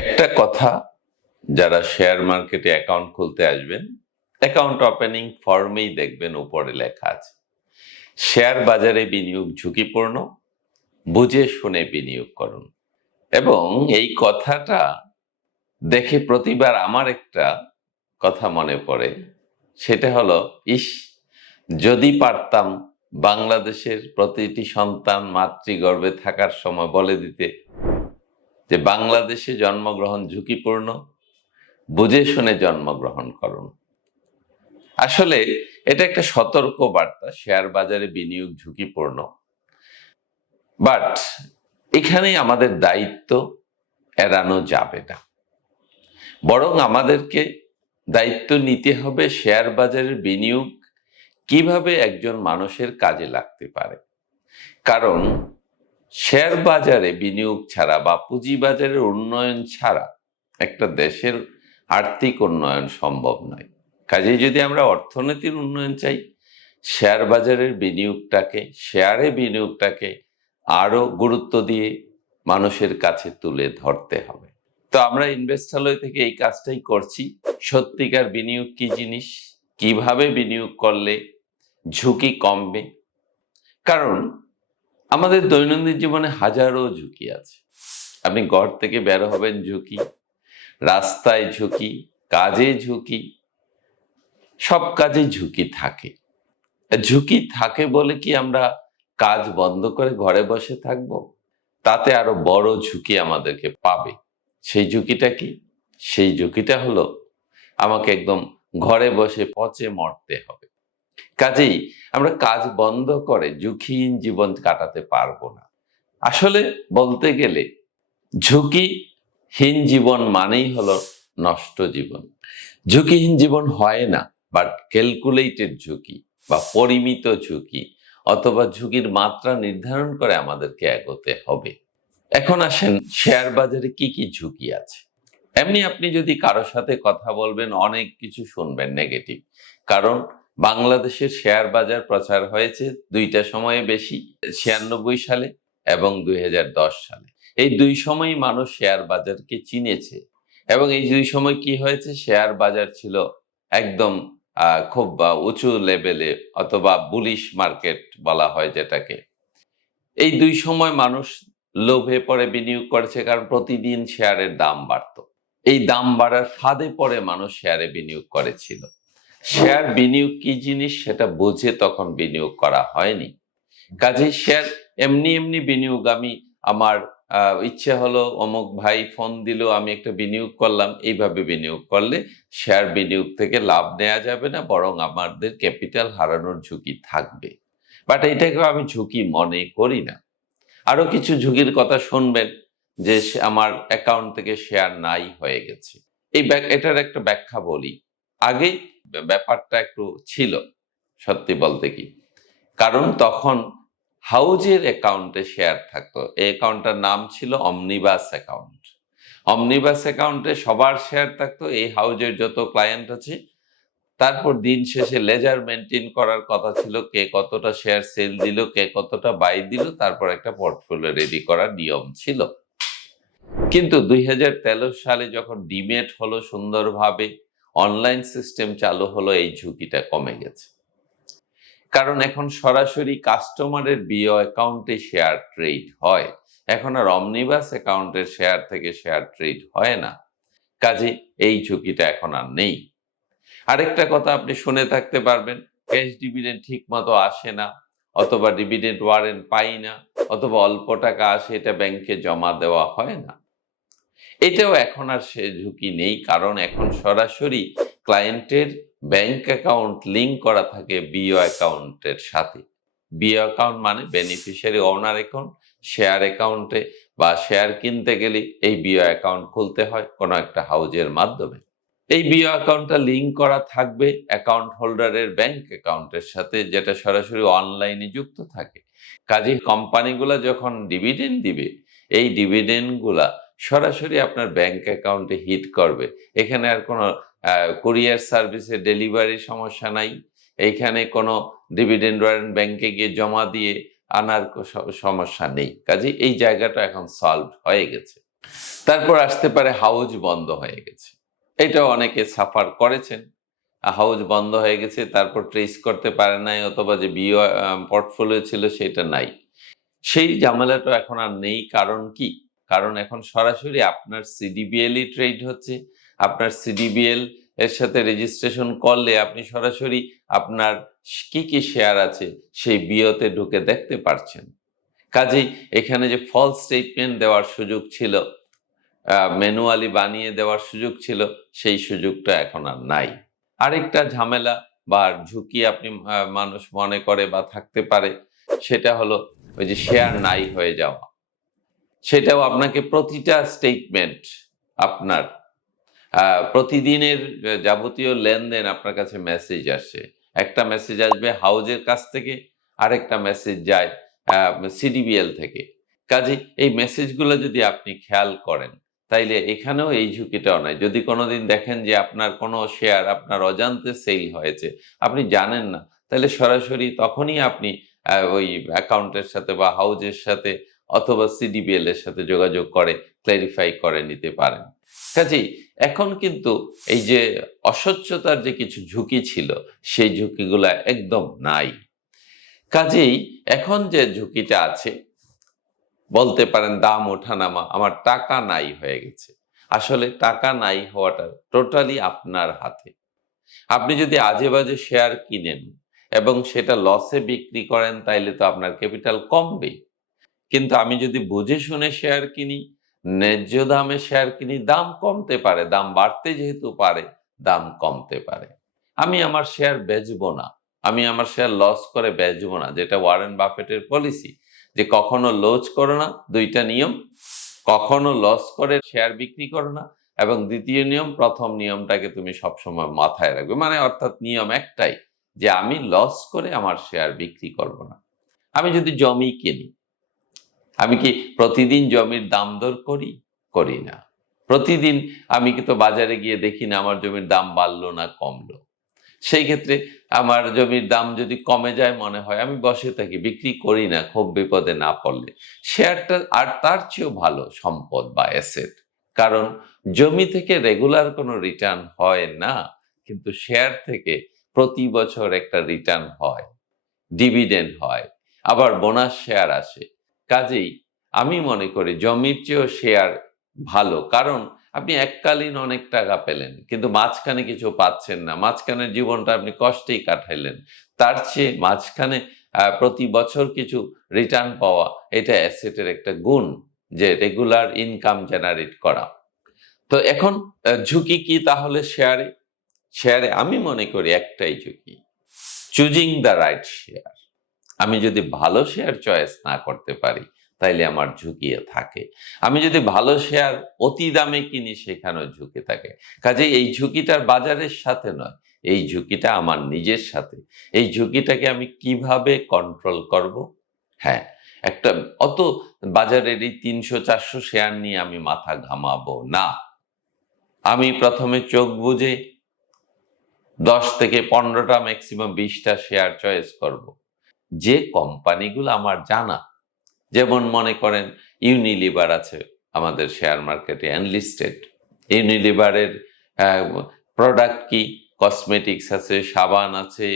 একটা কথা, যারা শেয়ার মার্কেটে অ্যাকাউন্ট খুলতে আসবেন অ্যাকাউন্ট ওপেনিং ফর্মেই দেখবেন উপরে লেখা আছে শেয়ার বাজারে বিনিয়োগ ঝুঁকিপূর্ণ, বুঝে শুনে বিনিয়োগ করুন। এবং এই কথাটা দেখে প্রতিবার আমার একটা কথা মনে পড়ে, সেটা হলো, ইস, যদি পারতাম বাংলাদেশের প্রতিটি সন্তান মাতৃগর্ভে থাকার সময় বলে দিতে যে বাংলাদেশে জন্মগ্রহণ ঝুঁকিপূর্ণ, বুঝে শুনে জন্মগ্রহণ করুন। আসলে এটা একটা সতর্ক বার্তা শেয়ার বাজারে বিনিয়োগ ঝুঁকিপূর্ণ। বাট এখানেই আমাদের দায়িত্ব এড়ানো যাবে না। বরং আমাদেরকে দায়িত্ব নিতে হবে শেয়ার বাজারের বিনিয়োগ কীভাবে একজন মানুষের কাজে লাগতে পারে। কারণ শেয়ার বাজারে বিনিয়োগ ছাড়া বা পুঁজিবাজারের উন্নয়ন ছাড়া একটা দেশের আর্থিক উন্নয়ন সম্ভব নয়। কাজেই যদি আমরা অর্থনীতির উন্নয়ন চাই, শেয়ার বাজারের বিনিয়োগটাকে, শেয়ারে বিনিয়োগটাকে আরও গুরুত্ব দিয়ে মানুষের কাছে তুলে ধরতে হবে। তো আমরা ইনভেস্টালয় থেকে এই কাজটাই করছি। সত্যিকার বিনিয়োগ কি জিনিস? কীভাবে বিনিয়োগ করলে ঝুঁকি কমবে? কারণ আমাদের দৈনন্দিন জীবনে হাজারো ঝুঁকি আছে। আপনি ঘর থেকে বের হবেন ঝুঁকি, রাস্তায় ঝুঁকি, কাজে ঝুঁকি, সব কাজে ঝুঁকি থাকে। ঝুঁকি থাকে বলে কি আমরা কাজ বন্ধ করে ঘরে বসে থাকব? তাতে আরও বড় ঝুঁকি আমাদেরকে পাবে। সেই ঝুঁকিটা কি? সেই ঝুঁকিটা হলো আমাকে একদম ঘরে বসে পচে মরতে হবে। কাজেই আমরা কাজ বন্ধ করে ঝুঁকিহীন জীবন কাটাতে পারব না। আসলে বলতে গেলে ঝুঁকিহীন জীবন মানেই হলো নষ্ট জীবন। ঝুঁকিহীন জীবন হয় না বাট ক্যালকুলেটেড ঝুঁকি বা পরিমিত ঝুঁকি অথবা ঝুঁকির মাত্রা নির্ধারণ করে আমাদেরকে এগোতে হবে। এখন আসেন শেয়ার বাজারে কি কি ঝুঁকি আছে। এমনি আপনি যদি কারোর সাথে কথা বলবেন, অনেক কিছু শুনবেন নেগেটিভ কারণ বাংলাদেশের শেয়ার বাজার প্রচার হয়েছে দুইটা সময়ে বেশি, ছিয়ানব্বই সালে এবং দুই হাজার দশ সালে। এই দুই সময়ই মানুষ শেয়ার বাজারকে চিনেছে এবং এই দুই সময় কি হয়েছে? শেয়ার বাজার ছিল একদম খুব উঁচু লেভেলে অথবা বুলিশ মার্কেট বলা হয় যেটাকে। এই দুই সময় মানুষ লোভে পড়ে বিনিয়োগ করেছে কারণ প্রতিদিন শেয়ারের দাম বাড়তো। এই দাম বাড়ার ফাঁদে পড়ে মানুষ শেয়ারে বিনিয়োগ করেছিল। শেয়ার বিনিয়োগ কি জিনিস সেটা বুঝে তখন বিনিয়োগ করা হয়নি। কাজেই শেয়ার এমনি এমনি বিনিয়োগ আমি আমার ইচ্ছে হলো অমুক ভাই ফোন দিল, আমি একটা বিনিয়োগ করলাম, এইভাবে বিনিয়োগ করলে শেয়ার বিনিয়োগ থেকে লাভ নেওয়া যাবে না, বরং আমাদের ক্যাপিটাল হারানোর ঝুঁকি থাকবে। বাট এটাকে আমি ঝুঁকি মনে করি না। আরও কিছু ঝুঁকির কথা শুনবেন, যে আমার অ্যাকাউন্ট থেকে শেয়ার নাই হয়ে গেছে। এই এটার একটা ব্যাখ্যা বলি। আগে ব্যাপারটা একটু ছিল, সত্যি বলতে কি। কারণ তখন হাউজের অ্যাকাউন্টে শেয়ার থাকতো। এই অ্যাকাউন্টটার নাম ছিল অমনিবাস অ্যাকাউন্ট। অমনিবাস অ্যাকাউন্টে সবার শেয়ার থাকতো, এই হাউজের যত ক্লায়েন্ট আছে। তারপর দিন শেষে লেজার মেনটেন করার কথা ছিল, কে কতটা শেয়ার সেল দিল, কে কতটা বাই দিল, তারপর একটা পোর্টফোলিও রেডি করার নিয়ম ছিল। কিন্তু দুই হাজার তেরো সালে যখন ডিমেট হলো সুন্দরভাবে অনলাইন সিস্টেম চালু হলো, এই ঝুঁকিটা কমে গেছে। কারণ এখন সরাসরি কাস্টমারের বিও অ্যাকাউন্টে শেয়ার ট্রেড হয়। এখন আর অমনিবাস অ্যাকাউন্টের শেয়ার থেকে শেয়ার ট্রেড হয় না। কাজে এই ঝুঁকিটা এখন আর নেই। আরেকটা কথা আপনি শুনে থাকতে পারবেন ক্যাশ ডিভিডেন্ড ঠিক মতো আসে না, অথবা ডিভিডেন্ড ওয়ারেন্ট পাই না, অথবা অল্প টাকা আসে, এটা ব্যাংকে জমা দেওয়া হয় না। এটাও এখন আর সে ঝুঁকি নেই, কারণ এখন সরাসরি ক্লায়েন্টের ব্যাংক অ্যাকাউন্ট লিংক করা থাকে বিও অ্যাকাউন্টের সাথে। বিও অ্যাকাউন্ট মানে বেনিফিশিয়ারি ওনার অ্যাকাউন্ট শেয়ার অ্যাকাউন্টে বা শেয়ার কিনতে গেলে এই বিও অ্যাকাউন্ট খুলতে হয় কোনো একটা হাউজের মাধ্যমে। এই বিও অ্যাকাউন্টটা লিংক করা থাকবে অ্যাকাউন্ট হোল্ডারের ব্যাংক অ্যাকাউন্টের সাথে, যেটা সরাসরি অনলাইনে যুক্ত থাকে। কাজে কোম্পানিগুলো যখন ডিভিডেন্ড দিবে, এই ডিভিডেন্ডগুলা সরাসরি আপনার ব্যাংক অ্যাকাউন্টে হিট করবে। এখানে আর কোনো কুরিয়ার সার্ভিসে ডেলিভারি সমস্যা নাই। এইখানে কোনো ডিভিডেন্ড ওয়ারেন্ট ব্যাংকে গিয়ে জমা দিয়ে আনার সমস্যা নেই। কাজে এই জায়গাটা এখন সলভ হয়ে গেছে। তারপর আসতে পারে হাউজ বন্ধ হয়ে গেছে। এটাও অনেকে সাফার করেছেন। হাউজ বন্ধ হয়ে গেছে, তারপর ট্রেস করতে পারে নাই, অথবা যে বিও পোর্টফোলিও ছিল সেটা নাই। সেই ঝামেলাটা এখন আর নেই, কারণ কি? কারণ এখন সরাসরি আপনার সিডিবিএলই ট্রেড হচ্ছে। আপনার সিডিবিএল এর সাথে রেজিস্ট্রেশন করলে আপনি সরাসরি আপনার কি কি শেয়ার আছে সেই বিওতে ঢুকে দেখতে পারছেন। কাজেই এখানে যে ফলস স্টেটমেন্ট দেওয়ার সুযোগ ছিল ম্যানুয়ালি বানিয়ে দেওয়ার সুযোগ ছিল, সেই সুযোগটা এখন আর নাই। আরেকটা ঝামেলা বা ঝুঁকি আপনি মানুষ মনে করে বা থাকতে পারে, সেটা হলো ওই যে শেয়ার নাই হয়ে যাওয়া। সেটাও আপনাকে প্রতিটা স্টেটমেন্ট আপনার প্রতিদিনের যাবতীয় লেনদেন আপনার কাছে মেসেজ আসে। একটা মেসেজ আসবে হাউজের কাছ থেকে, আরেকটা মেসেজ যায় সিডিবিএল থেকে। কাজে এই মেসেজগুলো যদি আপনি খেয়াল করেন, তাইলে এখানেও এই ঝুঁকিটাও নাই। যদি কোনোদিন দেখেন যে আপনার কোনো শেয়ার আপনার অজান্তে সেল হয়েছে, আপনি জানেন না তাহলে সরাসরি তখনই আপনি ওই অ্যাকাউন্টের সাথে বা হাউজের সাথে অথবা সিডিবিএল এর সাথে যোগাযোগ করে ক্ল্যারিফাই করে নিতে পারেন। কাজেই এখন কিন্তু এই যে অস্বচ্ছতার যে কিছু ঝুঁকি ছিল, সেই ঝুঁকিগুলো একদম নাই। কাজেই এখন যে ঝুঁকিটা আছে, বলতে পারেন দাম ওঠানামা, আমার টাকা নাই হয়ে গেছে। আসলে টাকা নাই হওয়াটা টোটালি আপনার হাতে। আপনি যদি আজে বাজে শেয়ার কিনেন এবং সেটা লসে বিক্রি করেন, তাইলে তো আপনার ক্যাপিটাল কমবে কিন্তু আমি যদি বুঝে শুনে শেয়ার কিনি, ন্যায্য দামে শেয়ার কিনি, দাম কমতে পারে, দাম বাড়তে যেহেতু পারে, দাম কমতে পারে। আমি আমার শেয়ার বেচবো না, আমি আমার শেয়ার লস করে বেচবো না, যেটা ওয়ারেন বাফেটের পলিসি যে কখনো লস করো না, দুইটা নিয়ম, কখনো লস করে শেয়ার বিক্রি করো না, এবং দ্বিতীয় নিয়ম, প্রথম নিয়মটাকে তুমি সবসময় মাথায় রাখবে মানে অর্থাৎ নিয়ম একটাই, যে আমি লস করে আমার শেয়ার বিক্রি করব না। আমি যদি জমি কিনি আমি কি প্রতিদিন জমির দাম দর করি? করি না। প্রতিদিন আমি কিন্তু বাজারে গিয়ে দেখি না আমার জমির দাম বাড়লো না কমলো। সেই ক্ষেত্রে আমার জমির দাম যদি কমে যায় মনে হয়, আমি বসে থাকি, বিক্রি করি না খুব বিপদে না পড়লে। শেয়ারটা আর তার চেয়েও ভালো সম্পদ বা অ্যাসেট কারণ জমি থেকে রেগুলার কোনো রিটার্ন হয় না, কিন্তু শেয়ার থেকে প্রতি বছর একটা রিটার্ন হয় ডিভিডেন্ড হয়। আবার বোনাস শেয়ার আসে। কাজেই আমি মনে করি জমির চেয়েও শেয়ার ভালো। কারণ আপনি এককালীন অনেক টাকা পেলেন, কিন্তু মাঝখানে কিছু পাচ্ছেন না। মাঝখানের জীবনটা আপনি কষ্টেই কাটাইলেন। তার চেয়ে মাঝখানে প্রতি বছর কিছু রিটার্ন পাওয়া, এটা অ্যাসেটের একটা গুণ যে রেগুলার ইনকাম জেনারেট করা। তো এখন ঝুঁকি কি তাহলে শেয়ারে শেয়ারে আমি মনে করি একটাই ঝুঁকি। চুজিং দ্য রাইট শেয়ার আমি যদি ভালো শেয়ার চয়েস না করতে পারি, তাইলে আমার ঝুঁকিয়ে থাকে। আমি যদি ভালো শেয়ার অতি দামে কিনি, সেখানেও ঝুঁকি থাকে। কাজে এই ঝুঁকিটার বাজারের সাথে নয়, এই ঝুঁকিটা আমার নিজের সাথে। এই ঝুঁকিটাকে আমি কীভাবে কন্ট্রোল করব? হ্যাঁ একটা অত বাজারের এই তিনশো, চারশো শেয়ার নিয়ে আমি মাথা ঘামাবো না। আমি প্রথমে চোখ বুঝে দশ থেকে পনেরোটা ম্যাক্সিমাম বিশটা শেয়ার চয়েস করব। যে কোম্পানিগুলো আমার জানা, যেমন মনে করেন ইউনিলিভার আছে, আমাদের শেয়ার মার্কেটে অ্যানলিস্টেড ইউনিলিভারের প্রোডাক্ট কি? কসমেটিক্স আছে, সাবান আছে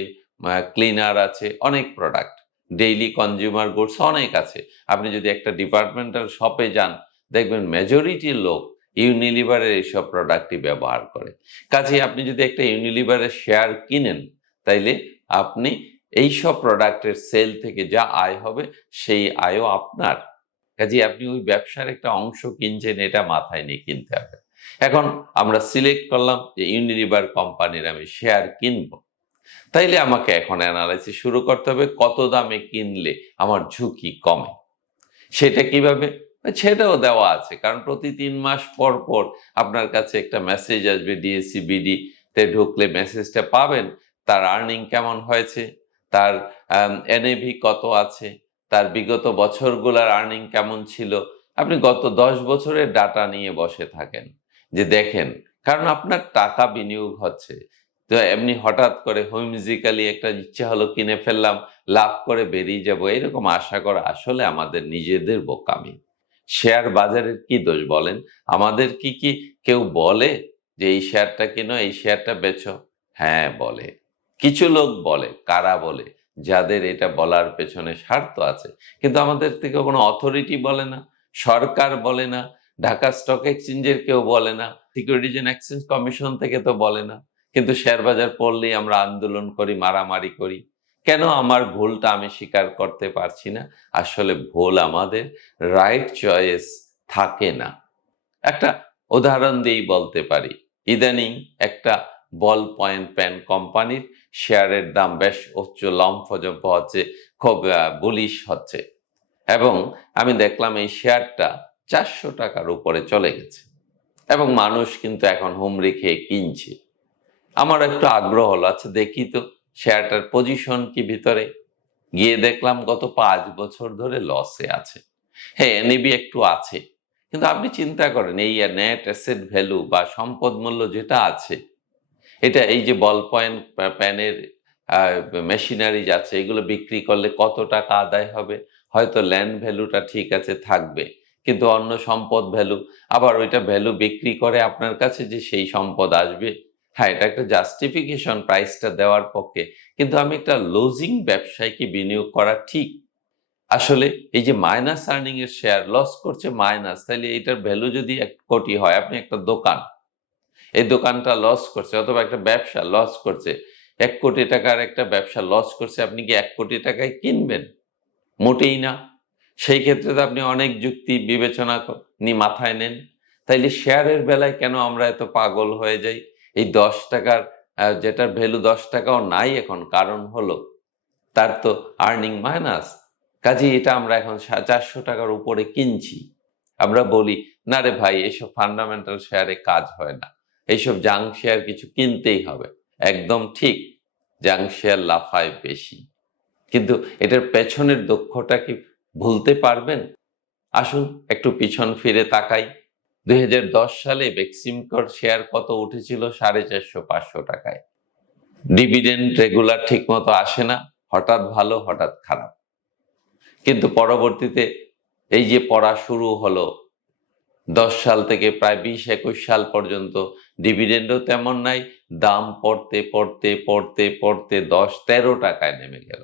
ক্লিনার আছে, অনেক প্রোডাক্ট ডেইলি কনজিউমার গুডস অনেক আছে। আপনি যদি একটা ডিপার্টমেন্টাল শপে যান, দেখবেন মেজরিটি লোক ইউনিলিভারের এইসব প্রোডাক্টই ব্যবহার করে। কাজে আপনি যদি একটা ইউনিলিভারের শেয়ার কিনেন, তাইলে আপনি এইসব প্রোডাক্টের সেল থেকে যা আয় হবে, সেই আয়ও আপনার। কাজে আপনি ওই ব্যবসার একটা অংশ কিনছেন, এটা মাথায় নিয়ে কিনতে হবে। এখন আমরা সিলেক্ট করলাম যে ইউনিলিভার কোম্পানির আমি শেয়ার কিনব। তাইলে আমাকে এখন অ্যানালাইসিস শুরু করতে হবে, কত দামে কিনলে আমার ঝুঁকি কমে? সেটা কীভাবে? সেটাও দেওয়া আছে, কারণ প্রতি তিন মাস পর পর আপনার কাছে একটা মেসেজ আসবে ডিএসসি বিডি তে ঢুকলে মেসেজটা পাবেন, তার আর্নিং কেমন হয়েছে? তার এনএভি কত আছে, তার বিগত বছরগুলোর আর্নিং কেমন ছিল? আপনি গত দশ বছরের ডাটা নিয়ে বসে থাকেন, যে দেখেন, কারণ আপনার টাকা বিনিয়োগ হচ্ছে। তো এমনি হঠাৎ করে হোমিজিক্যালি একটা ইচ্ছা হলো কিনে ফেললাম, লাভ করে বেরিয়ে যাব, এরকম আশা করা আসলে আমাদের নিজেদের বোকামি। শেয়ার বাজারের কি দোষ বলেন? আমাদের কি কি কেউ বলে যে এই শেয়ারটা কিনো, এই শেয়ারটা বেচো? হ্যাঁ বলে। কিছু লোক বলে, কারা বলে, যাদের এটা বলার পেছনে স্বার্থ আছে। কিন্তু আমাদের থেকে কোনো অথরিটি বলে না, সরকার বলে না, ঢাকা স্টক এক্সচেঞ্জের কেউ বলে না সিকিউরিটিজ অ্যান্ড এক্সচেঞ্জ কমিশন থেকে তো বলে না। কিন্তু শেয়ার বাজার পড়লেই আমরা আন্দোলন করি, মারামারি করি। কেন আমার ভুলটা আমি স্বীকার করতে পারছি না? আসলে ভুল আমাদের রাইট চয়েস থাকে না। একটা উদাহরণ দিয়েই বলতে পারি। ইদানিং একটা বল পয়েন্ট পেন কোম্পানির শেয়ারের দাম বেশ উচ্চ লম্ফজম্প হচ্ছে, খুব বুলিশ হচ্ছে। এবং আমি দেখলাম এই শেয়ারটা চারশো টাকার উপরে চলে গেছে। এবং মানুষ কিন্তু এখন হুমড়ি খেয়ে কিনছে। আমার একটু আগ্রহ হলো আচ্ছা দেখি তো শেয়ারটার পজিশন কি ভিতরে। গিয়ে দেখলাম গত পাঁচ বছর ধরে লসে আছে। হ্যাঁ এনএবি একটু আছে। কিন্তু আপনি চিন্তা করেন, এই নেট অ্যাসেট ভ্যালু বা সম্পদ মূল্য যেটা আছে এটা এই যে বল পয়েন্ট প্যানের মেশিনারিজ আছে, এগুলো বিক্রি করলে কত টাকা আদায় হবে? হয়তো ল্যান্ড ভ্যালুটা ঠিক আছে, থাকবে। কিন্তু অন্য সম্পদ ভ্যালু আবার ওইটা ভ্যালু বিক্রি করে আপনার কাছে যে সেই সম্পদ আসবে হ্যাঁ এটা একটা জাস্টিফিকেশন প্রাইসটা দেওয়ার পক্ষে। কিন্তু আমি একটা লুজিং ব্যবসায়ীকে বিনিয়োগ করা ঠিক। আসলে এই যে মাইনাস আর্নিং এর শেয়ার লস করছে মাইনাস তাহলে এটার ভ্যালু যদি এক কোটি হয়, আপনি একটা দোকান এই দোকানটা লস করছে, অথবা একটা ব্যবসা লস করছে। এক কোটি টাকার একটা ব্যবসা লস করছে, আপনি কি এক কোটি টাকায় কিনবেন? মোটেই না। সেই ক্ষেত্রে তো আপনি অনেক যুক্তি বিবেচনা নি মাথায় নেন। তাইলে শেয়ারের বেলায় কেন আমরা এত পাগল হয়ে যাই? এই দশ টাকার যেটার ভ্যালু দশ টাকাও নাই এখন, কারণ হলো তার তো আর্নিং মাইনাস কাজে এটা আমরা এখন চারশো টাকার উপরে কিনছি। আমরা বলি, না রে ভাই, এসব ফান্ডামেন্টাল শেয়ারে কাজ হয় না। এইসব জাং শেয়ার কিছু কিনতেই হবে। একদম ঠিক জাং শেয়ার লাফায় বেশি। কিন্তু এটার পেছনের দক্ষতা কি ভুলতে পারবেন? আসুন, একটু পিছন ফিরে তাকাই। দুই সালে বেক্সিমকর শেয়ার কত উঠেছিল? সাড়ে চারশো পাঁচশো টাকায়। ডিভিডেন্ড রেগুলার ঠিক মতো আসে না, হঠাৎ ভালো, হঠাৎ খারাপ। কিন্তু পরবর্তীতে এই যে পড়া শুরু হলো, দশ সাল থেকে প্রায় বিশ, একুশ সাল পর্যন্ত ডিভিডেন্ডও তেমন নাই, দাম পড়তে পড়তে পড়তে পড়তে দশ তেরো টাকায় নেমে গেল।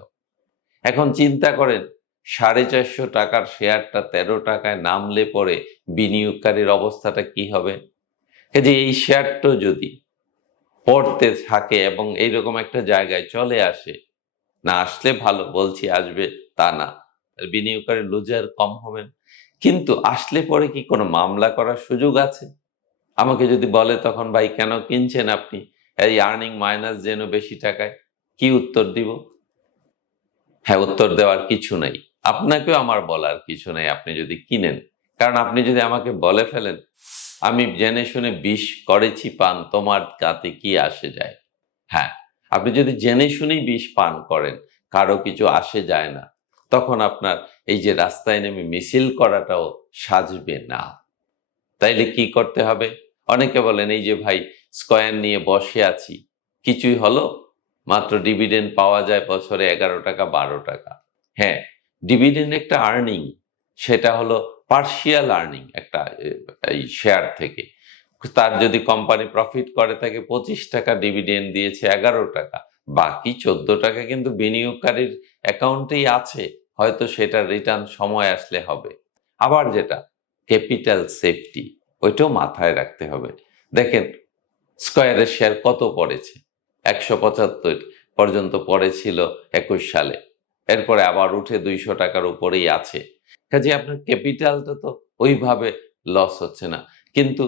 এখন চিন্তা করেন, সাড়ে চারশো টাকার শেয়ারটা তেরো টাকায় নামলে পরে বিনিয়োগকারীর অবস্থাটা কি হবে? যে এই শেয়ারটা যদি পড়তে থাকে এবং এইরকম একটা জায়গায় চলে আসে, না আসলে ভালো, বলছি আসবে তা না বিনিয়োগকারী লুজার কম হবেন। কিন্তু আসলে পরে কি কোনো মামলা করার সুযোগ আছে? আমাকে যদি বলে তখন, ভাই, কেন কিনছেন আপনি? এই আর্নিং মাইনাস যেন বেশি টাকায়, কি উত্তর দিব? হ্যাঁ উত্তর দেওয়ার কিছু নাই। আপনাকেও আমার বলার কিছু নেই, আপনি যদি কিনেন। কারণ আপনি যদি আমাকে বলে ফেলেন, আমি জেনে শুনে বিষ করেছি, পান, তোমার গাতে কি আসে যায়? হ্যাঁ আপনি যদি জেনে শুনেই বিষ পান করেন, কারও কিছু আসে যায় না, তখন আপনার এই যে রাস্তায় নেমে মিছিল করাটাও সাজবে না। তাইলে কি করতে হবে? অনেকে বলেন, এই যে ভাই, স্কয়ার নিয়ে বসে আছি, কিছুই হলো? মাত্র ডিভিডেন্ড পাওয়া যায় বছরে এগারো টাকা, বারো টাকা। হ্যাঁ ডিভিডেন্ড একটা আর্নিং, সেটা হলো পার্শিয়াল আর্নিং একটা এই শেয়ার থেকে। তার যদি কোম্পানি প্রফিট করে থাকে পঁচিশ টাকা ডিভিডেন্ড দিয়েছে এগারো টাকা। বাকি চোদ্দ টাকা কিন্তু বিনিয়োগকারীর অ্যাকাউন্টেই আছে, হয়তো সেটার রিটার্ন সময় আসলে হবে। আবার যেটা, ক্যাপিটাল সেফটি। ওইটাও মাথায় রাখতে হবে। দেখেন স্কয়ারের শেয়ার কত পড়েছে? একশো পঁচাত্তর পর্যন্ত পড়েছিল একুশ সালে। এরপরে আবার উঠে দুইশো টাকার উপরেই আছে। কাজে আপনার ক্যাপিটালটা তো ওইভাবে লস হচ্ছে না। কিন্তু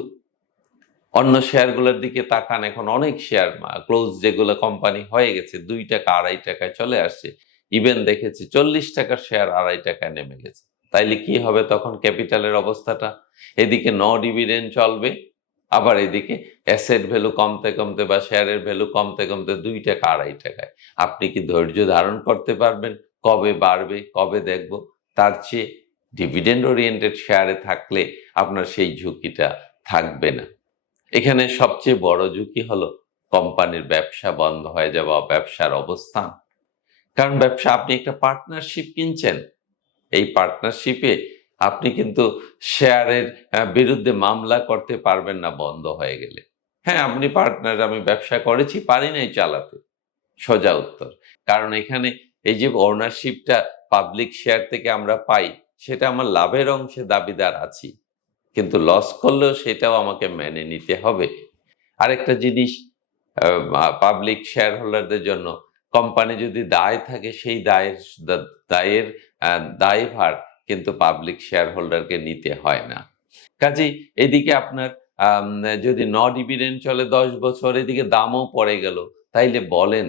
অন্য শেয়ারগুলোর দিকে তাকান, এখন অনেক শেয়ার ক্লোজ যেগুলো কোম্পানি হয়ে গেছে, দুই টাকা, আড়াই টাকায় চলে আসছে। ইভেন দেখেছি, চল্লিশ টাকার শেয়ার আড়াই টাকায় নেমে গেছে। তাইলে কি হবে তখন ক্যাপিটালের অবস্থাটা? এদিকে ন ডিভিডেন্ড চলবে, আবার এদিকে অ্যাসেট ভ্যালু কমতে কমতে বা শেয়ারের ভ্যালু কমতে কমতে দুই টাকা আড়াই টাকায়। আপনি কি ধৈর্য ধারণ করতে পারবেন? কবে বাড়বে, কবে দেখব? তার চেয়ে ডিভিডেন্ড ওরিয়েন্টেড শেয়ারে থাকলে আপনার সেই ঝুঁকিটা থাকবে না। এখানে সবচেয়ে বড় ঝুঁকি হলো কোম্পানির ব্যবসা বন্ধ হয়ে যাওয়া, ব্যবসার অবস্থান। কারণ ব্যবসা, আপনি একটা পার্টনারশিপ কিনছেন এই পার্টনারশিপে আপনি কিন্তু শেয়ারের বিরুদ্ধে মামলা করতে পারবেন না, বন্ধ হয়ে গেলে। হ্যাঁ আপনি পার্টনার আমি ব্যবসা করেছি, পারি নাই চালাতে। সোজা উত্তর। কারণ এখানে এই যে ওনারশিপটা পাবলিক শেয়ার থেকে আমরা পাই, সেটা আমার লাভের অংশে দাবিদার আছি। কিন্তু লস করলেও সেটাও আমাকে মেনে নিতে হবে। আরেকটা জিনিস পাবলিক শেয়ার হোল্ডারদের জন্য কোম্পানি যদি দায় থাকে, সেই দায়ের দায়ের দায়ভার কিন্তু পাবলিক শেয়ার হোল্ডারকে নিতে হয় না। কাজেই এদিকে আপনার যদি ন ডিভিডেন্ড চলে দশ বছর, এদিকে দামও পড়ে গেল। তাইলে বলেন,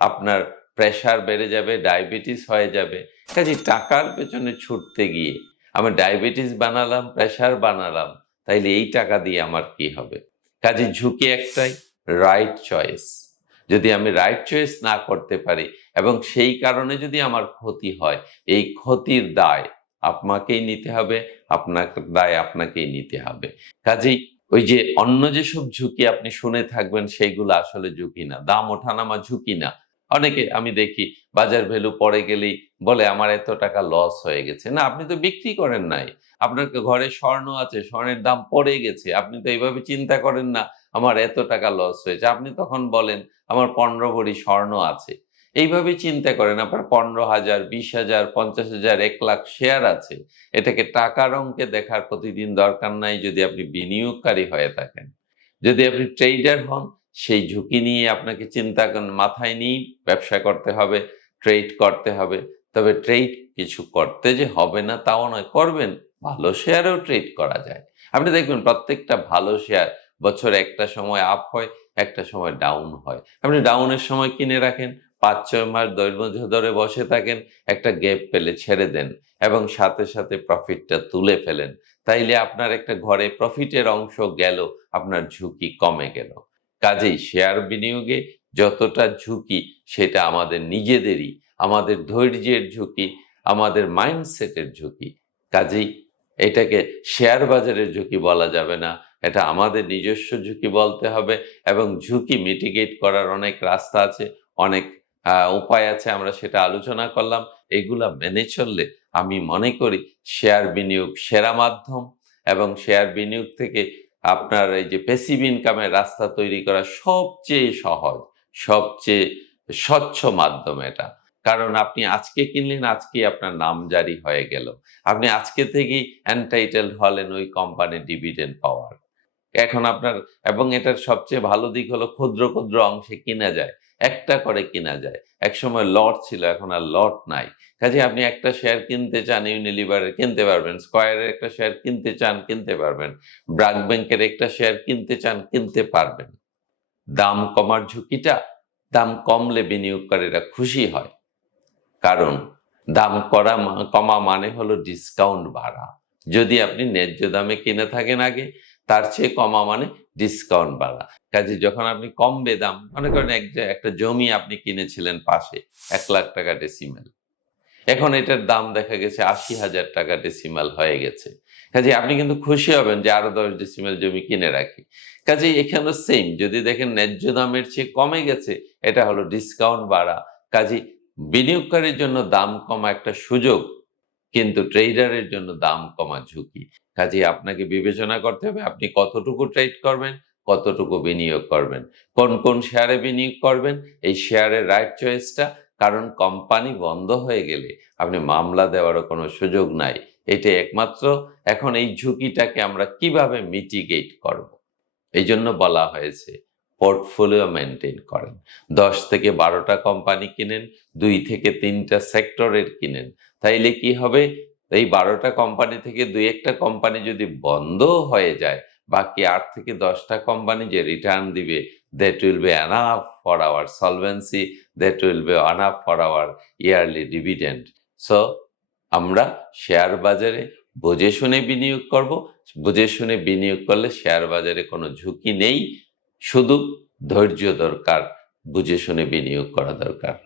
আপনার প্রেশার বেড়ে যাবে ডায়াবেটিস হয়ে যাবে। কাজে টাকার পেছনে ছুটতে গিয়ে আমি ডায়াবেটিস বানালাম প্রেশার বানালাম, তাইলে এই টাকা দিয়ে আমার কি হবে? কাজে ঝুঁকি একটাই রাইট চয়েস যদি আমি রাইট চয়েস না করতে পারি এবং সেই কারণে যদি আমার ক্ষতি হয়, এই ক্ষতির দায় আপনাকেই নিতে হবে, আপনার দায় আপনাকেই নিতে হবে। কাজেই ওই যে অন্য যেসব ঝুঁকি আপনি শুনে থাকবেন সেইগুলো আসলে ঝুঁকি না। দাম ওঠানামা ঝুঁকি না। অনেকে আমি দেখি বাজার ভ্যালু পড়ে গেলেই বলে, আমার এত টাকা লস হয়ে গেছে। না, আপনি তো বিক্রি করেন নাই। আপনার ঘরে স্বর্ণ আছে, স্বর্ণের দাম পড়ে গেছে। আপনি তো এইভাবে চিন্তা করেন না, আমার এত টাকা লস হয়েছে। আপনি তখন বলেন আমার পনেরো ভরি স্বর্ণ আছে। এইভাবে চিন্তা করেন আপনার, পনেরো হাজার, বিশ হাজার, পঞ্চাশ হাজার, এক লাখ শেয়ার আছে। এটাকে টাকার অঙ্কে দেখার প্রতিদিন দরকার নাই যদি আপনি বিনিয়োগকারী হয়ে থাকেন। যদি আপনি ট্রেডার হন, সেই ঝুঁকি নিয়ে আপনাকে চিন্তা মাথায় নিয়ে ব্যবসা করতে হবে, ট্রেড করতে হবে। তবে ট্রেড কিছু করতে যে হবে না, তাও নয়, করবেন। ভালো শেয়ারেও ট্রেড করা যায়। আপনি দেখবেন প্রত্যেকটা ভালো শেয়ার বছরে একটা সময় আপ হয়, একটা সময় ডাউন হয়। আপনি ডাউনের সময় কিনে রাখেন, পাঁচ, ছয় মাস দৈর্ঘ্য ধরে বসে থাকেন, একটা গ্যাপ পেলে ছেড়ে দেন এবং সাথে সাথে প্রফিটটা তুলে ফেলেন। তাইলে আপনার একটা ঘরে প্রফিটের অংশ গেল, আপনার ঝুঁকি কমে গেল। কাজেই শেয়ার বিনিয়োগে যতটা ঝুঁকি, সেটা আমাদের নিজেদেরই, আমাদের ধৈর্যের ঝুঁকি, আমাদের মাইন্ডসেটের ঝুঁকি। কাজেই এটাকে শেয়ার বাজারের ঝুঁকি বলা যাবে না এটা আমাদের নিজস্ব ঝুঁকি বলতে হবে এবং ঝুঁকি মিটিগেট করার অনেক রাস্তা আছে, অনেক উপায় আছে, আমরা সেটা আলোচনা করলাম। এগুলা মেনে চললে আমি মনে করি শেয়ার বিনিয়োগ সেরা মাধ্যম এবং শেয়ার বিনিয়োগ থেকে আপনার এই যে পেসিভ ইনকামের রাস্তা তৈরি করা সবচেয়ে সহজ, সবচেয়ে স্বচ্ছ মাধ্যম এটা। কারণ আপনি আজকে কিনলেন, আজকেই আপনার নাম জারি হয়ে গেল। আপনি আজকে থেকেই এন্টাইটেলড হলেন ওই কোম্পানির ডিভিডেন্ড পাওয়ার। এখন আপনার, এবং এটার সবচেয়ে ভালো দিক হলো ক্ষুদ্র ক্ষুদ্র অংশে কিনা যায়, একটা করে কিনা যায়। এক সময় লট ছিল, এখন আর লট নাই। কাজে আপনি একটা শেয়ার কিনতে চান ইউনিলিভারের কিনতে পারবেন স্কয়ারের একটা শেয়ার কিনতে চান, কিনতে পারবেন ব্রাক ব্যাংকের একটা শেয়ার কিনতে চান, কিনতে পারবেন। দাম কমার ঝুঁকিটা, দাম কমলে বিনিয়োগকারীরা খুশি হয়। কারণ দাম করা কমা মানে হলো ডিসকাউন্ট বাড়া। যদি আপনি ন্যায্য দামে কিনে থাকেন আগে তার চেয়ে কমা মানে ডিসকাউন্ট বাড়া। কাজে যখন আপনি কমবে দাম মনে করেন একটা জমি আপনি কিনেছিলেন পাশে, এক লাখ টাকা ডেসিমেল এখন এটার দাম দেখা গেছে আশি হাজার টাকা ডেসিমেল হয়ে গেছে। কাজে আপনি কিন্তু খুশি হবেন যে আরও দশ ডেসিমেল জমি কিনে রাখি। কাজে এখানে সেম যদি দেখেন ন্যায্য দামের চেয়ে কমে গেছে, এটা হলো ডিসকাউন্ট বাড়া। কাজে বিনিয়োগকারীর জন্য দাম কমা একটা সুযোগ কিন্তু ট্রেডারের জন্য দাম কমা ঝুঁকি। কাজে আপনাকে বিবেচনা করতে হবে আপনি কতটুকু ট্রেড করবেন, কতটুকু বিনিয়োগ করবেন, কোন কোন শেয়ারে বিনিয়োগ করবেন, এই শেয়ারের রাইট চয়েসটা, কারণ কোম্পানি বন্ধ হয়ে গেলে আপনি মামলা দেওয়ারও কোনো সুযোগ নাই। এটা একমাত্র এখন এই ঝুঁকিটাকে আমরা কীভাবে মিটিগেট করব? এই জন্য বলা হয়েছে পোর্টফোলিও মেনটেন করেন। দশ থেকে বারোটা কোম্পানি কিনেন, দুই থেকে তিনটা সেক্টরের কিনেন। তাইলে কি হবে? এই বারোটা কোম্পানি থেকে দুই একটা কোম্পানি যদি বন্ধ হয়ে যায়, বাকি আট থেকে দশটা কোম্পানি যে রিটার্ন দিবে that will be enough for our solvency that will be enough for our yearly dividend so আমরা শেয়ার বাজারে বুঝে শুনে বিনিয়োগ করব। বুঝে শুনে বিনিয়োগ করলে শেয়ার বাজারে কোনো ঝুঁকি নেই। শুধু ধৈর্য দরকার বুঝে শুনে বিনিয়োগ করা দরকার।